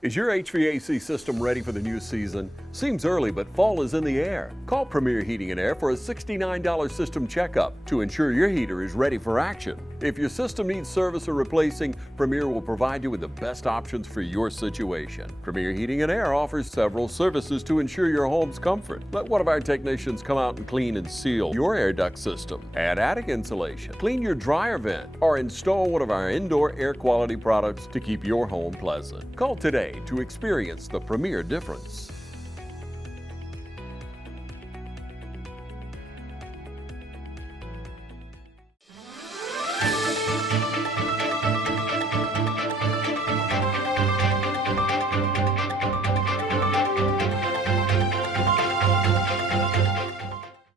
Is your HVAC system ready for the new season? Seems early, but fall is in the air. Call Premier Heating and Air for a $69 system checkup to ensure your heater is ready for action. If your system needs service or replacing, Premier will provide you with the best options for your situation. Premier Heating and Air offers several services to ensure your home's comfort. Let one of our technicians come out and clean and seal your air duct system, add attic insulation, clean your dryer vent, or install one of our indoor air quality products to keep your home pleasant. Call today to experience the Premier difference.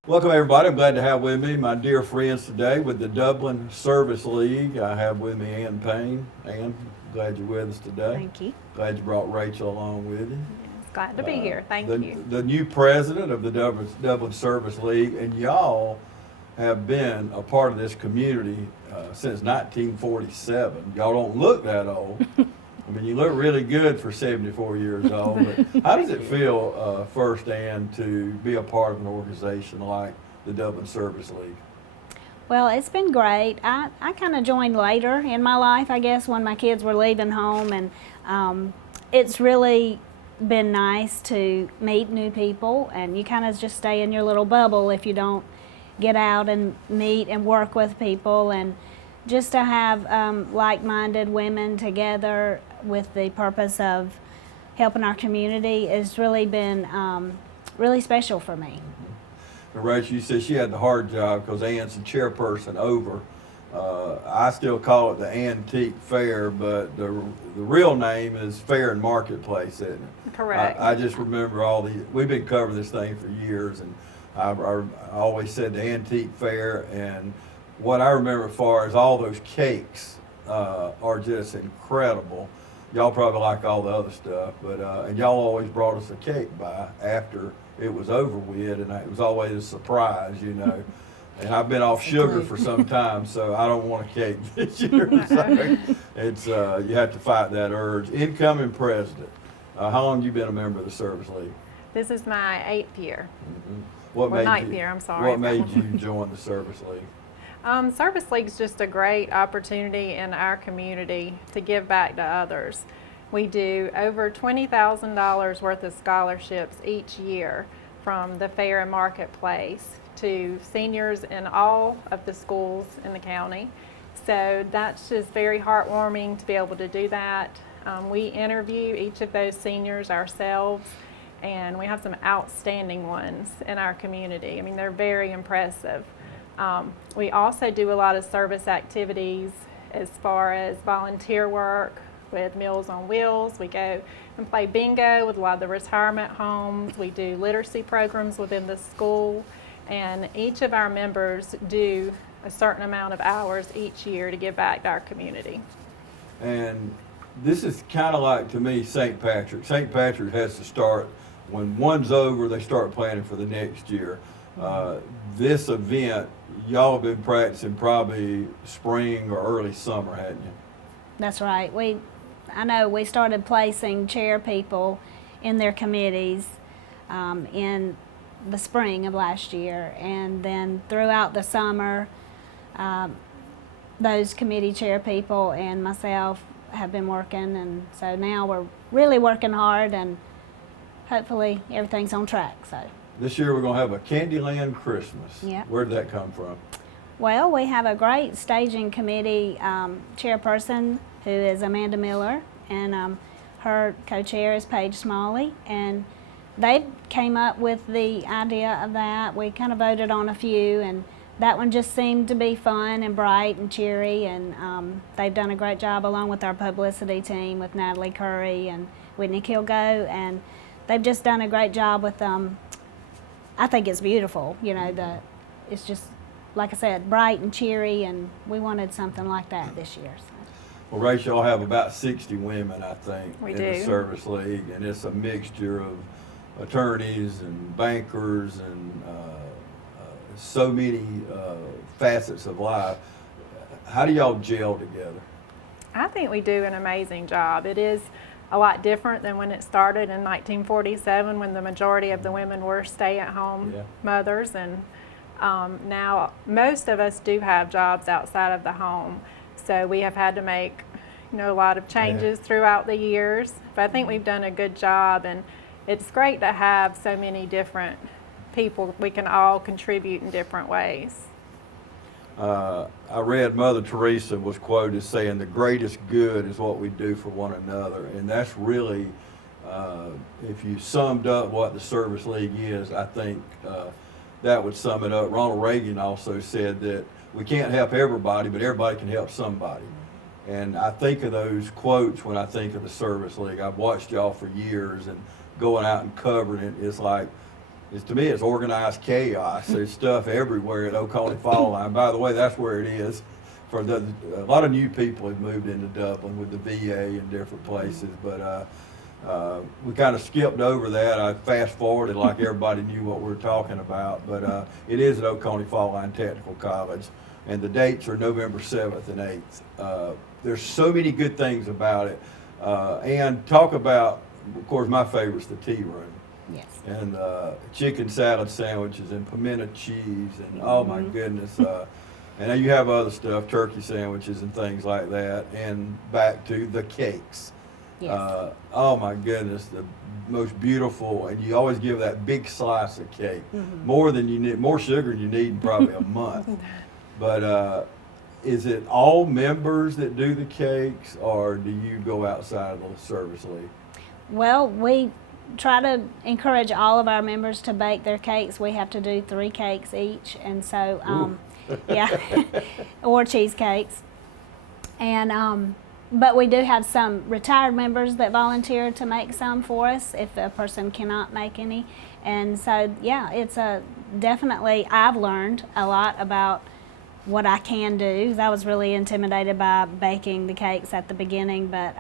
Welcome everybody. I'm glad to have with me my dear friends today with the Dublin Service League. I have with me Ann Payne. Ann, glad you're with us today. Thank you. Glad you brought Rachel along with you. Yes, glad to be here. Thank you. The new president of the Dublin Service League, and y'all have been a part of this community since 1947. Y'all don't look that old. I mean, you look really good for 74 years old, but how does it feel, first, Ann, to be a part of an organization like the Dublin Service League? Well, it's been great. I kind of joined later in my life, I guess, when my kids were leaving home, and it's really been nice to meet new people, and you kind of just stay in your little bubble if you don't get out and meet and work with people, and just to have like-minded women together with the purpose of helping our community has really been really special for me. And Rachel, you said she had the hard job because Ann's the chairperson over. I still call it the Antique Fair, but the real name is Fair and Marketplace, isn't it? Correct. I just remember we've been covering this thing for years, and I always said the Antique Fair, and what I remember as far as all those cakes are just incredible. Y'all probably like all the other stuff, but and y'all always brought us a cake by after it was over with, and it was always a surprise, you know. And I've been off sugar for some time, so I don't want a cake this year. So it's you have to fight that urge. Incoming president. How long have you been a member of the Service League? This is my 8th year. Mm-hmm. Ninth year, I'm sorry. What made you join the Service League? Service League is just a great opportunity in our community to give back to others. We do over $20,000 worth of scholarships each year from the fair and marketplace to seniors in all of the schools in the county. So that's just very heartwarming to be able to do that. We interview each of those seniors ourselves, and we have some outstanding ones in our community. I mean, they're very impressive. We also do a lot of service activities as far as volunteer work with Meals on Wheels. We go and play bingo with a lot of the retirement homes. We do literacy programs within the school, and each of our members do a certain amount of hours each year to give back to our community. And this is kind of like, to me, St. Patrick. St. Patrick has to start, when one's over, they start planning for the next year. This event, y'all have been practicing probably spring or early summer, hadn't you? That's right. I know we started placing chair people in their committees in the spring of last year, and then throughout the summer, those committee chair people and myself have been working, and so now we're really working hard, and hopefully everything's on track. So this year we're going to have a Candyland Christmas. Yeah. Where did that come from? Well, we have a great staging committee chairperson who is Amanda Miller, and her co-chair is Paige Smalley, and they came up with the idea of that. We kind of voted on a few, and that one just seemed to be fun and bright and cheery, and they've done a great job along with our publicity team with Natalie Curry and Whitney Kilgo, and they've just done a great job with I think it's beautiful, you know, it's just, like I said, bright and cheery, and we wanted something like that this year. So. Well, Rachel, y'all have about 60 women, I think, We in do. the Service League, and it's a mixture of attorneys and bankers and so many facets of life. How do y'all gel together? I think we do an amazing job. It is a lot different than when it started in 1947, when the majority of the women were stay-at-home mothers, and now most of us do have jobs outside of the home. So we have had to make, a lot of changes throughout the years, but I think we've done a good job, and it's great to have so many different people. We can all contribute in different ways. I read Mother Teresa was quoted saying the greatest good is what we do for one another, and that's really, if you summed up what the Service League is, I think that would sum it up. Ronald Reagan also said that we can't help everybody, but everybody can help somebody. And I think of those quotes when I think of the Service League. I've watched y'all for years, and going out and covering it, to me, it's organized chaos. There's stuff everywhere at Oconee Fall Line. By the way, that's where it is. A lot of new people have moved into Dublin with the VA and different places, but we kind of skipped over that. I fast forwarded like everybody knew what we were talking about, but it is at Oconee Fall Line Technical College, and the dates are November 7th and 8th. There's so many good things about it, and talk about, of course, my favorite's the tea room. Yes. And chicken salad sandwiches and pimento cheese and oh my goodness. And then you have other stuff, turkey sandwiches and things like that. And back to the cakes. Yes. Oh my goodness, the most beautiful, and you always give that big slice of cake. More than you need, more sugar than you need in probably a month. But is it all members that do the cakes, or do you go outside of the Service League? Well, we try to encourage all of our members to bake their cakes. We have to do 3 cakes each, and so or cheesecakes. And but we do have some retired members that volunteer to make some for us if a person cannot make any. And so it's definitely, I've learned a lot about what I can do. I was really intimidated by baking the cakes at the beginning, but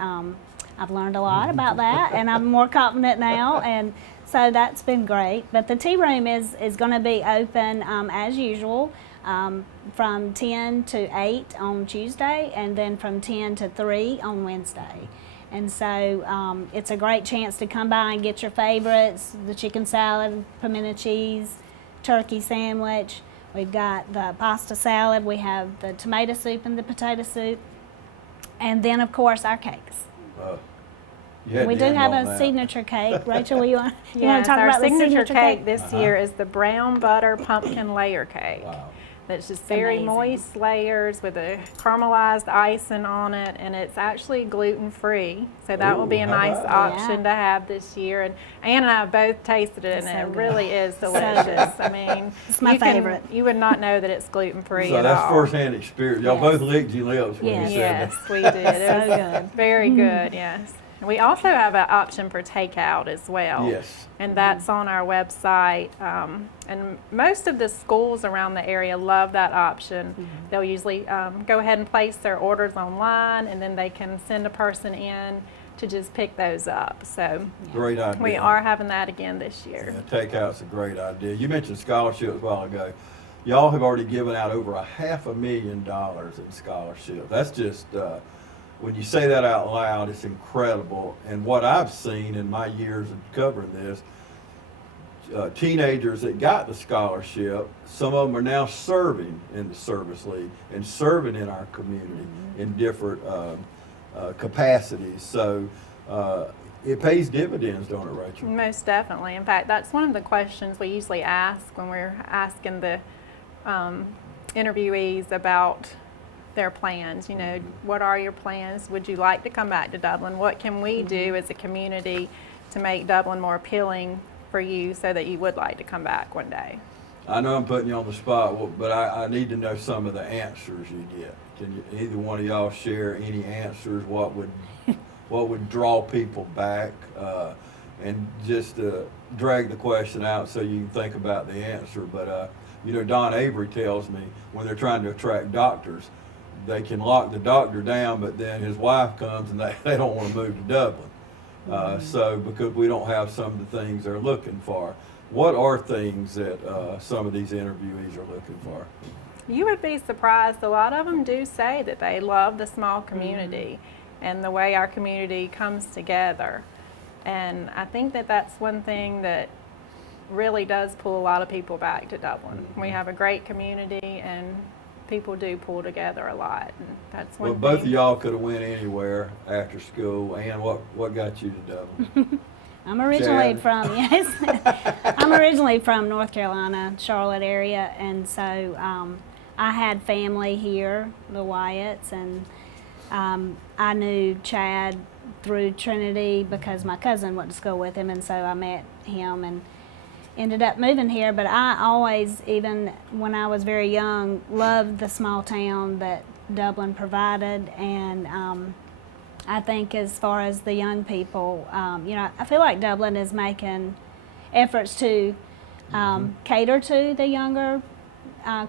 I've learned a lot about that, and I'm more confident now, and so that's been great. But the tea room is going to be open as usual from 10 to 8 on Tuesday, and then from 10 to 3 on Wednesday. And so it's a great chance to come by and get your favorites, the chicken salad, pimento cheese, turkey sandwich. We've got the pasta salad, we have the tomato soup and the potato soup, and then of course our cakes. We do have a signature cake. Rachel, you want to talk about the signature cake? This year is the brown butter pumpkin layer cake. Wow. That's just very moist layers with a caramelized icing on it, and it's actually gluten-free. So that will be a nice option to have this year. And Ann and I have both tasted it, and it really is delicious. I mean, it's my favorite. You would not know that it's gluten-free at all. So that's first-hand experience. Y'all both licked your lips when you said that. Yes, we did. It was good. Very good, yes. We also have an option for takeout as well. Yes. And that's on our website. And most of the schools around the area love that option. They'll usually go ahead and place their orders online, and then they can send a person in to just pick those up. So great idea. we are having that again this year. Yeah, takeout's a great idea. You mentioned scholarships a while ago. Y'all have already given out over $500,000 in scholarships. That's just when you say that out loud, it's incredible. And what I've seen in my years of covering this, teenagers that got the scholarship, some of them are now serving in the Service League and serving in our community in different capacities. So it pays dividends, don't it, Rachel? Most definitely. In fact, that's one of the questions we usually ask when we're asking the interviewees about their plans. What are your plans? Would you like to come back to Dublin? What can we do as a community to make Dublin more appealing for you so that you would like to come back one day? I know I'm putting you on the spot, but I need to know some of the answers you get. Can either one of y'all share any answers? What would draw people back? And just drag the question out so you can think about the answer. But Don Avery tells me when they're trying to attract doctors, they can lock the doctor down, but then his wife comes and they don't want to move to Dublin. So because we don't have some of the things they're looking for. What are things that some of these interviewees are looking for? You would be surprised. A lot of them do say that they love the small community. and the way our community comes together. And I think that that's one thing that really does pull a lot of people back to Dublin. We have a great community, and people do pull together a lot. And that's one Well, thing. both of y'all could have went anywhere after school. And what got you to Dublin? I'm originally Chad? from, yes, I'm originally from North Carolina, Charlotte area, and so I had family here, the Wyatts, and I knew Chad through Trinity because my cousin went to school with him, and so I met him and ended up moving here. But I always, even when I was very young, loved the small town that Dublin provided, and I think as far as the young people, you know, I feel like Dublin is making efforts to cater to the younger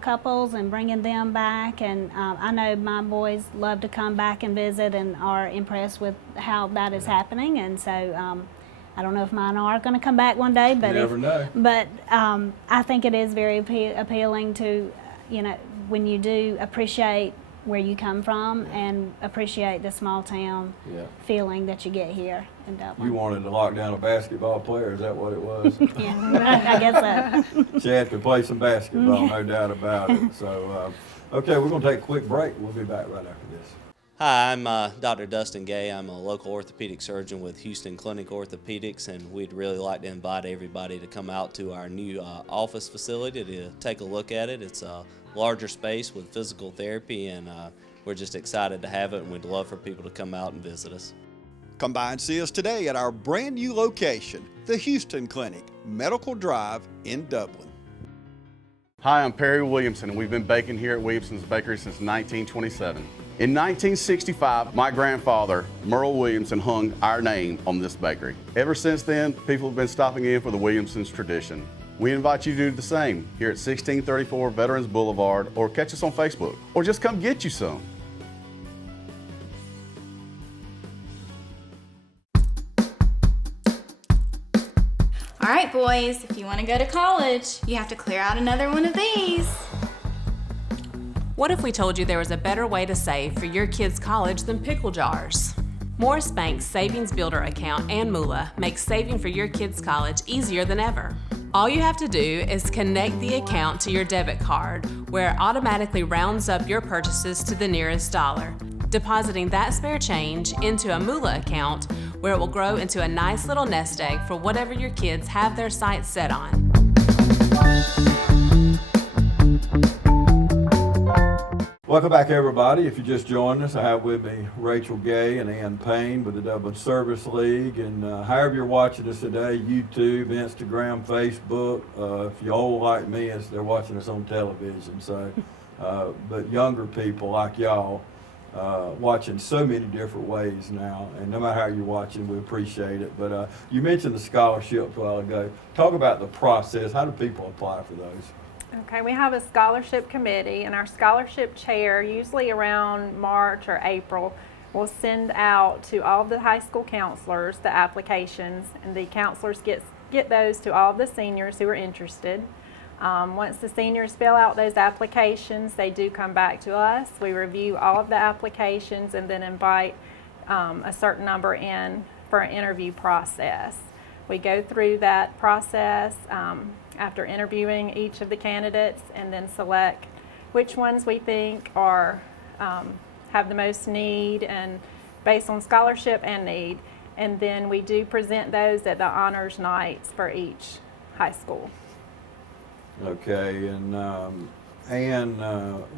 couples and bringing them back. And I know my boys love to come back and visit and are impressed with how that is happening. And so I don't know if mine are going to come back one day, but Never know. But I think it is very appealing to, you know, when you do appreciate where you come from and appreciate the small town Yeah. feeling that you get here in Dublin. You wanted to lock down a basketball player, is that what it was? Yeah, I guess so. Chad could play some basketball, no doubt about it. So, okay, we're going to take a quick break. We'll be back right after this. Hi, I'm Dr. Dustin Gay. I'm a local orthopedic surgeon with Houston Clinic Orthopedics, and we'd really like to invite everybody to come out to our new office facility to take a look at it. It's a larger space with physical therapy, and we're just excited to have it, and we'd love for people to come out and visit us. Come by and see us today at our brand new location, the Houston Clinic, Medical Drive in Dublin. Hi, I'm Perry Williamson, and we've been baking here at Williamson's Bakery since 1927. In 1965, my grandfather, Merle Williamson, hung our name on this bakery. Ever since then, people have been stopping in for the Williamson's tradition. We invite you to do the same here at 1634 Veterans Boulevard, or catch us on Facebook, or just come get you some. All right, boys, if you want to go to college, you have to clear out another one of these. What if we told you there was a better way to save for your kids' college than pickle jars? Morris Bank's Savings Builder account and Moolah makes saving for your kids' college easier than ever. All you have to do is connect the account to your debit card, where it automatically rounds up your purchases to the nearest dollar, depositing that spare change into a Moolah account, where it will grow into a nice little nest egg for whatever your kids have their sights set on. Welcome back, everybody. If you just joined us, I have with me Rachel Gay and Ann Payne with the Dublin Service League. And however you're watching us today, YouTube, Instagram, Facebook, if you're old like me, they're watching us on television. So, but younger people like y'all watching so many different ways now. And no matter how you're watching, we appreciate it. But you mentioned the scholarships a while ago. Talk about the process. How do people apply for those? Okay, we have a scholarship committee, and our scholarship chair, usually around March or April, will send out to all of the high school counselors the applications, and the counselors get those to all of the seniors who are interested. Once the seniors fill out those applications, they do come back to us. We review all of the applications and then invite a certain number in for an interview process. We go through that process after interviewing each of the candidates, and then select which ones we think are have the most need, and based on scholarship and need. And then we do present those at the honors nights for each high school. Okay, and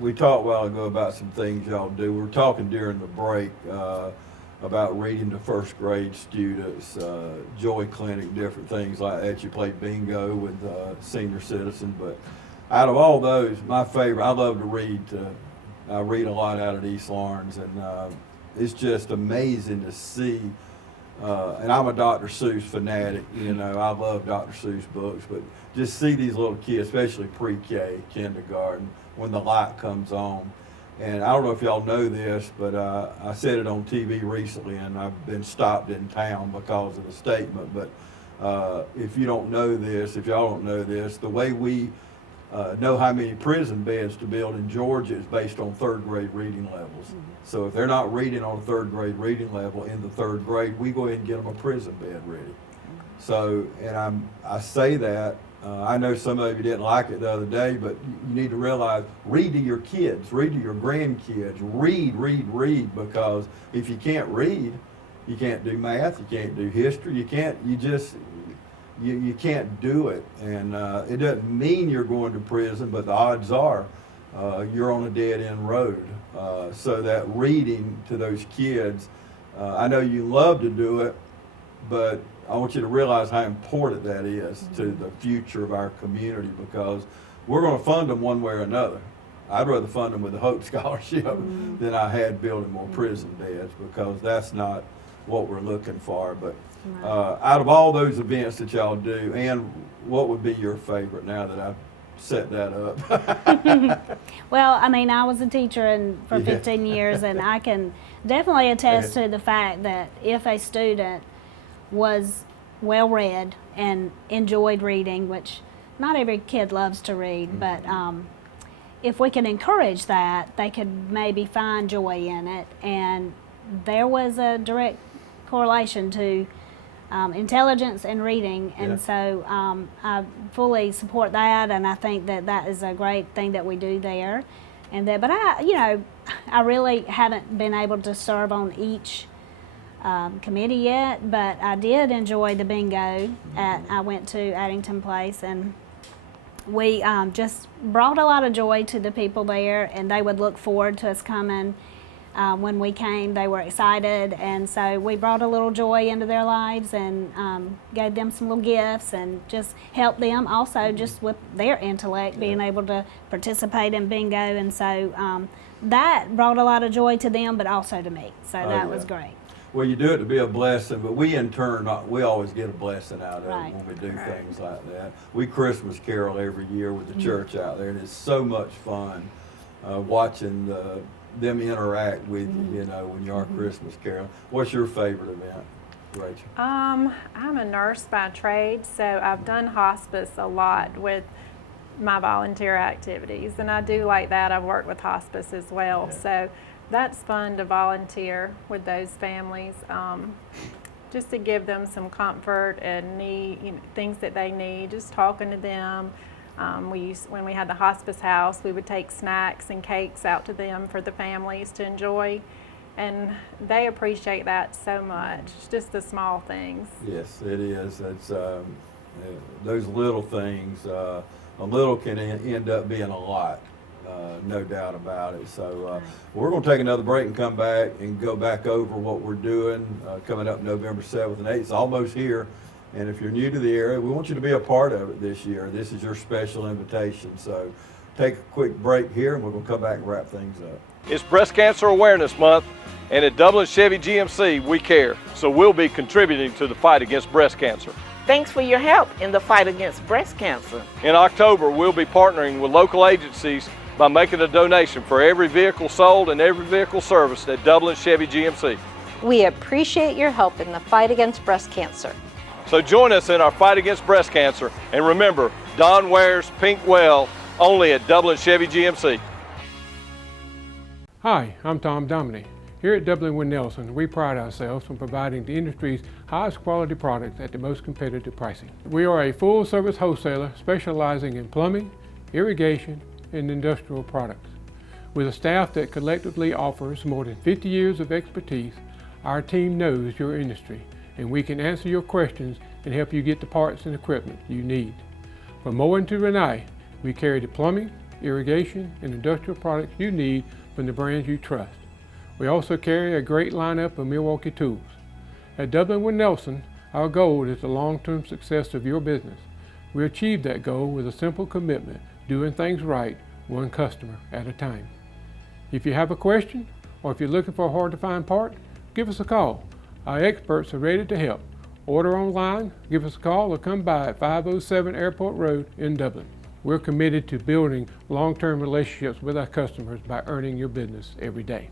we talked a while ago about some things y'all do. We were talking during the break about reading to first grade students, Joy Clinic, different things like that. You play bingo with senior citizen, but out of all those, my favorite, I love to read. I read a lot out at East Lawrence, and it's just amazing to see. And I'm a Dr. Seuss fanatic, you know, I love Dr. Seuss books, but just see these little kids, especially pre-K, kindergarten, when the light comes on. And I don't know if y'all know this, but I said it on TV recently, and I've been stopped in town because of the statement. But if you don't know this, if y'all don't know this, the way we know how many prison beds to build in Georgia is based on third grade reading levels. So if they're not reading on a third grade reading level in the third grade, we go ahead and get them a prison bed ready. So, and I say that, I know some of you didn't like it the other day, but you need to realize, read to your kids, read to your grandkids, read, because if you can't read, you can't do math, you can't do history, you can't do it. And it doesn't mean you're going to prison, but the odds are you're on a dead end road. So that reading to those kids, I know you love to do it, but I want you to realize how important that is to the future of our community, because we're going to fund them one way or another. I'd rather fund them with the Hope Scholarship than I had building more prison beds, because that's not what we're looking for. But out of all those events that y'all do, Ann, what would be your favorite now that I've set that up? Well, I mean, I was a teacher for 15 years, and I can definitely attest to the fact that if a student was well read and enjoyed reading, which not every kid loves to read, but if we can encourage that, they could maybe find joy in it. And there was a direct correlation to intelligence and reading, and so I fully support that, and I think that that is a great thing that we do there. And that, but I really haven't been able to serve on each committee yet, but I did enjoy the bingo I went to Addington Place, and we just brought a lot of joy to the people there, and they would look forward to us coming. When we came, they were excited, and so we brought a little joy into their lives, and gave them some little gifts, and just helped them also just with their intellect, being able to participate in bingo, and so that brought a lot of joy to them, but also to me, so that was great. Well, you do it to be a blessing, but we in turn, we always get a blessing out of it when we do things like that. We Christmas carol every year with the church out there, and it's so much fun watching them interact with you, when you are Christmas caroling. What's your favorite event, Rachel? I'm a nurse by trade, so I've done hospice a lot with my volunteer activities, and I do like that. I've worked with hospice as well, so that's fun to volunteer with those families, just to give them some comfort and things that they need, just talking to them. When we had the hospice house, we would take snacks and cakes out to them for the families to enjoy, and they appreciate that so much, just the small things. Yes, it is. It's those little things, a little can end up being a lot. No doubt about it. So we're going to take another break and come back and go back over what we're doing coming up November 7th and 8th. It's almost here. And if you're new to the area, we want you to be a part of it this year. This is your special invitation. So take a quick break here, and we're going to come back and wrap things up. It's Breast Cancer Awareness Month, and at Dublin Chevy GMC, we care. So we'll be contributing to the fight against breast cancer. Thanks for your help in the fight against breast cancer. In October, we'll be partnering with local agencies by making a donation for every vehicle sold and every vehicle serviced at Dublin Chevy GMC. We appreciate your help in the fight against breast cancer. So join us in our fight against breast cancer, and remember, Don wears pink well only at Dublin Chevy GMC. Hi, I'm Tom Dominy. Here at Dublin Wind Nelson, we pride ourselves on providing the industry's highest quality products at the most competitive pricing. We are a full-service wholesaler specializing in plumbing, irrigation, and industrial products. With a staff that collectively offers more than 50 years of expertise, our team knows your industry, and we can answer your questions and help you get the parts and equipment you need. From Moen to Renee, we carry the plumbing, irrigation, and industrial products you need from the brands you trust. We also carry a great lineup of Milwaukee tools. At Dublin Wind Nelson, our goal is the long-term success of your business. We achieve that goal with a simple commitment, doing things right, one customer at a time. If you have a question, or if you're looking for a hard-to-find part, give us a call. Our experts are ready to help. Order online, give us a call, or come by at 507 Airport Road in Dublin. We're committed to building long-term relationships with our customers by earning your business every day.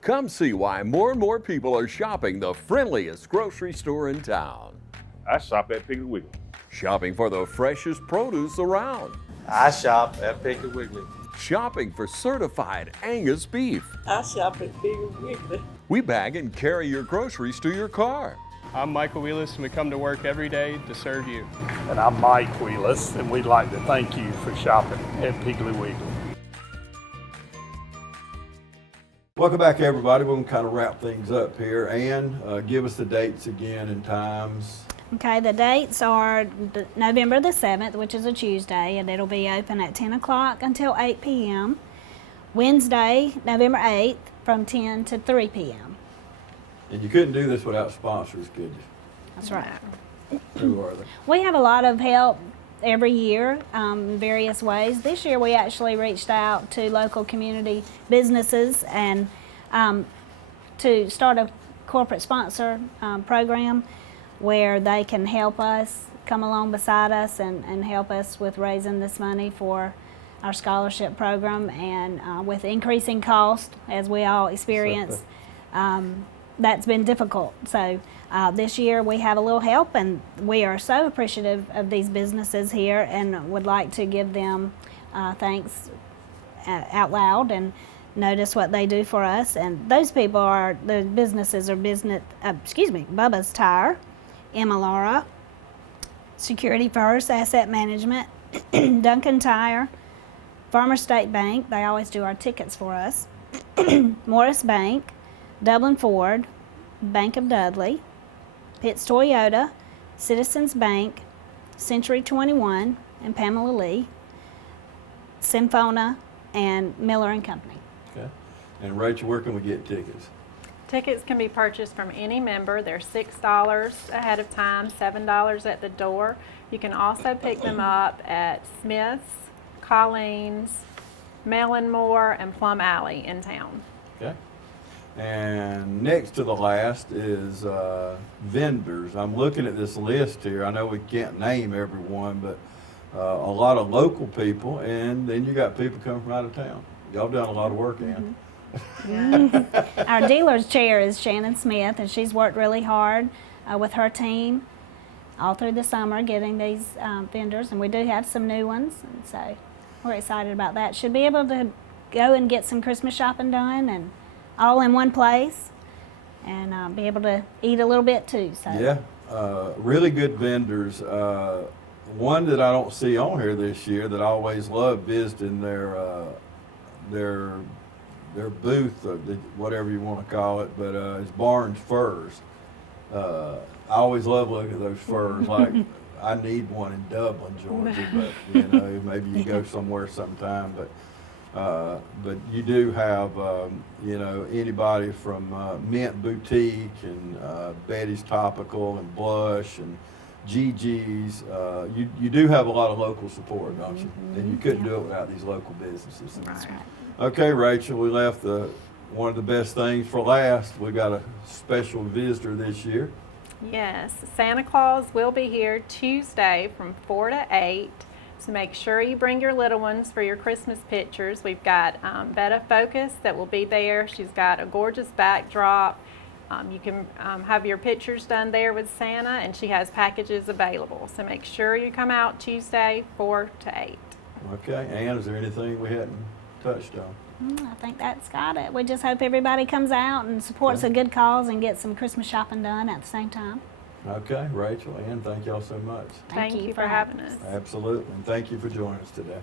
Come see why more and more people are shopping the friendliest grocery store in town. I shop at Piggly Wiggly. Shopping for the freshest produce around. I shop at Piggly Wiggly. Shopping for certified Angus beef. I shop at Piggly Wiggly. We bag and carry your groceries to your car. I'm Michael Wheelis, and we come to work every day to serve you. And I'm Mike Wheelis, and we'd like to thank you for shopping at Piggly Wiggly. Welcome back, everybody. We're going to kind of wrap things up here. Ann, give us the dates again and times. Okay, the dates are November the 7th, which is a Tuesday, and it'll be open at 10 o'clock until 8 p.m. Wednesday, November 8th, from 10 to 3 p.m. And you couldn't do this without sponsors, could you? That's right. Who are they? We have a lot of help every year in various ways. This year we actually reached out to local community businesses and to start a corporate sponsor program where they can help us, come along beside us and help us with raising this money for our scholarship program. And with increasing cost, as we all experience, that's been difficult. So this year we have a little help, and we are so appreciative of these businesses here and would like to give them thanks out loud and notice what they do for us. And those people are, the businesses are Bubba's Tire, Emma Laura, Security First, Asset Management, Duncan Tire, Farmer State Bank, they always do our tickets for us, Morris Bank, Dublin Ford, Bank of Dudley, Pitts Toyota, Citizens Bank, Century 21, and Pamela Lee, Symphona, and Miller and Company. Okay. And Rachel, where can we get tickets? Tickets can be purchased from any member. They're $6 ahead of time, $7 at the door. You can also pick them up at Smith's, Colleen's, Mellon-Moore, and Plum Alley in town. Okay. And next to the last is vendors. I'm looking at this list here. I know we can't name everyone, but a lot of local people, and then you got people coming from out of town. Y'all done a lot of work, Ann. Our dealer's chair is Shannon Smith, and she's worked really hard with her team all through the summer getting these vendors, and we do have some new ones, and so we're excited about that. Should be able to go and get some Christmas shopping done and all in one place, and be able to eat a little bit too. So. Yeah, really good vendors. One that I don't see on here this year that I always love visiting their booth, whatever you want to call it, but it's Barnes Furs. I always love looking at those furs. Like, I need one in Dublin, Georgia, but you know, maybe you go somewhere sometime. But you do have, you know, anybody from Mint Boutique and Betty's Topical and Blush and Gigi's. You do have a lot of local support, don't you? And you couldn't do it without these local businesses. That's right. Okay, Rachel, we left one of the best things for last. We got a special visitor this year. Yes, Santa Claus will be here Tuesday from 4 to 8. So make sure you bring your little ones for your Christmas pictures. We've got Betta Focus that will be there. She's got a gorgeous backdrop. You can have your pictures done there with Santa, and she has packages available. So make sure you come out Tuesday, 4 to 8. Okay, Ann, is there anything we hadn't touched on? I think that's got it. We just hope everybody comes out and supports a good cause and gets some Christmas shopping done at the same time. Okay, Rachel, Ann, thank y'all so much. Thank you for having us. Absolutely, and thank you for joining us today.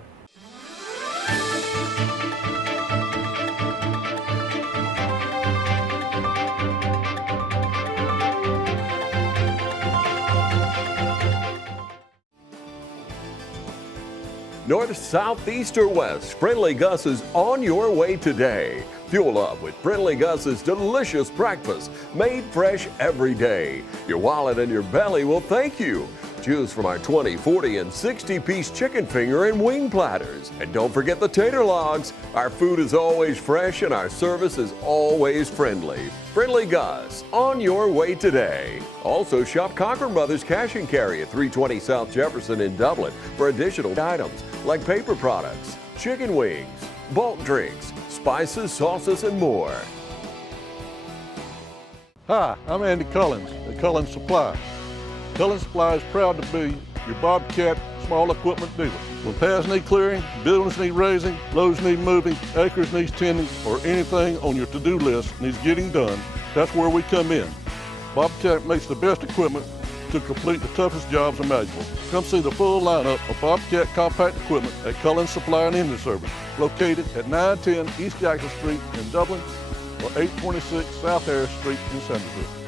North, south, east, or west, Friendly Gus is on your way today. Fuel up with Friendly Gus's delicious breakfast, made fresh every day. Your wallet and your belly will thank you. Choose from our 20, 40, and 60-piece chicken finger and wing platters. And don't forget the tater logs. Our food is always fresh and our service is always friendly. Friendly Gus, on your way today. Also shop Cochran Brothers Cash and Carry at 320 South Jefferson in Dublin for additional items like paper products, chicken wings, bulk drinks, spices, sauces, and more. Hi, I'm Andy Cullins at Cullins Supply. Cullen Supply is proud to be your Bobcat small equipment dealer. When paths need clearing, buildings need raising, loads need moving, acres needs tending, or anything on your to-do list needs getting done, that's where we come in. Bobcat makes the best equipment to complete the toughest jobs imaginable. Come see the full lineup of Bobcat compact equipment at Cullen Supply and Engine Service, located at 910 East Jackson Street in Dublin or 826 South Harris Street in Sandersville.